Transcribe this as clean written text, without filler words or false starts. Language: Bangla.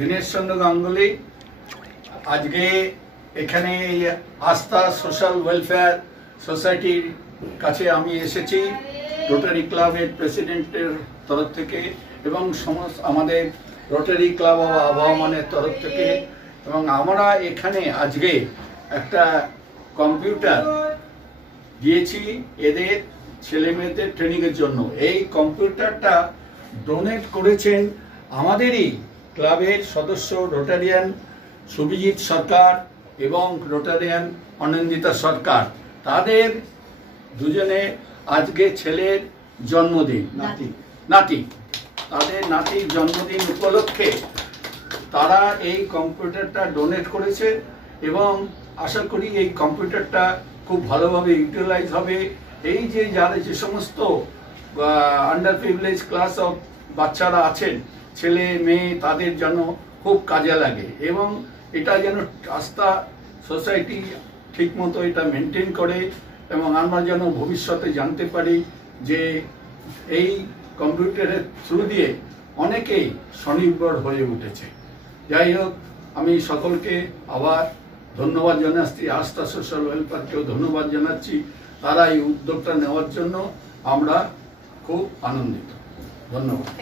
দীনেশ চন্দ্র গাঙ্গুলি। আজকে এখানে আস্থা সোশ্যাল ওয়েলফেয়ার সোসাইটির কাছে আমি এসেছি রোটারি ক্লাবের প্রেসিডেন্টের তরফ থেকে এবং সমস্ত আমাদের রোটারি ক্লাব অফ আবহমানের তরফ থেকে, এবং আমরা এখানে আজকে একটা কম্পিউটার দিয়েছি এদের ছেলে মেয়েদের ট্রেনিংয়ের জন্য। এই কম্পিউটারটা ডোনেট করেছেন আমাদেরই ক্লাবের সদস্য রোটারিয়ান সুবিজিৎ সরকার এবং রোটারিয়ান অনন্দিতা সরকার। তাদের দুজনে আজকে ছেলের জন্মদিন, নাতি তাদের নাতির জন্মদিন উপলক্ষে তারা এই কম্পিউটারটা ডোনেট করেছে এবং আশা করি এই কম্পিউটারটা খুব ভালোভাবে ইউটিলাইজ হবে। এই যে যারা যে সমস্ত আন্ডার প্রিভিলেজ ক্লাস অফ বাচ্চারা আছেন, ছেলে মেয়ে, তাদের যেন খুব কাজে লাগে এবং এটা যেন আস্থা সোসাইটি ঠিকমতো এটা মেনটেন করে এবং আমরা যেন ভবিষ্যতে জানতে পারি যে এই কম্পিউটারের থ্রু দিয়ে অনেকেই স্বনির্ভর হয়ে উঠেছে। যাই হোক, আমি সকলকে আবার ধন্যবাদ জানাচ্ছি, আস্থা সোশ্যাল ওয়েলফেয়ারকেও ধন্যবাদ জানাচ্ছি। তারা এই উদ্যোগটা নেওয়ার জন্য আমরা খুব আনন্দিত। ধন্যবাদ।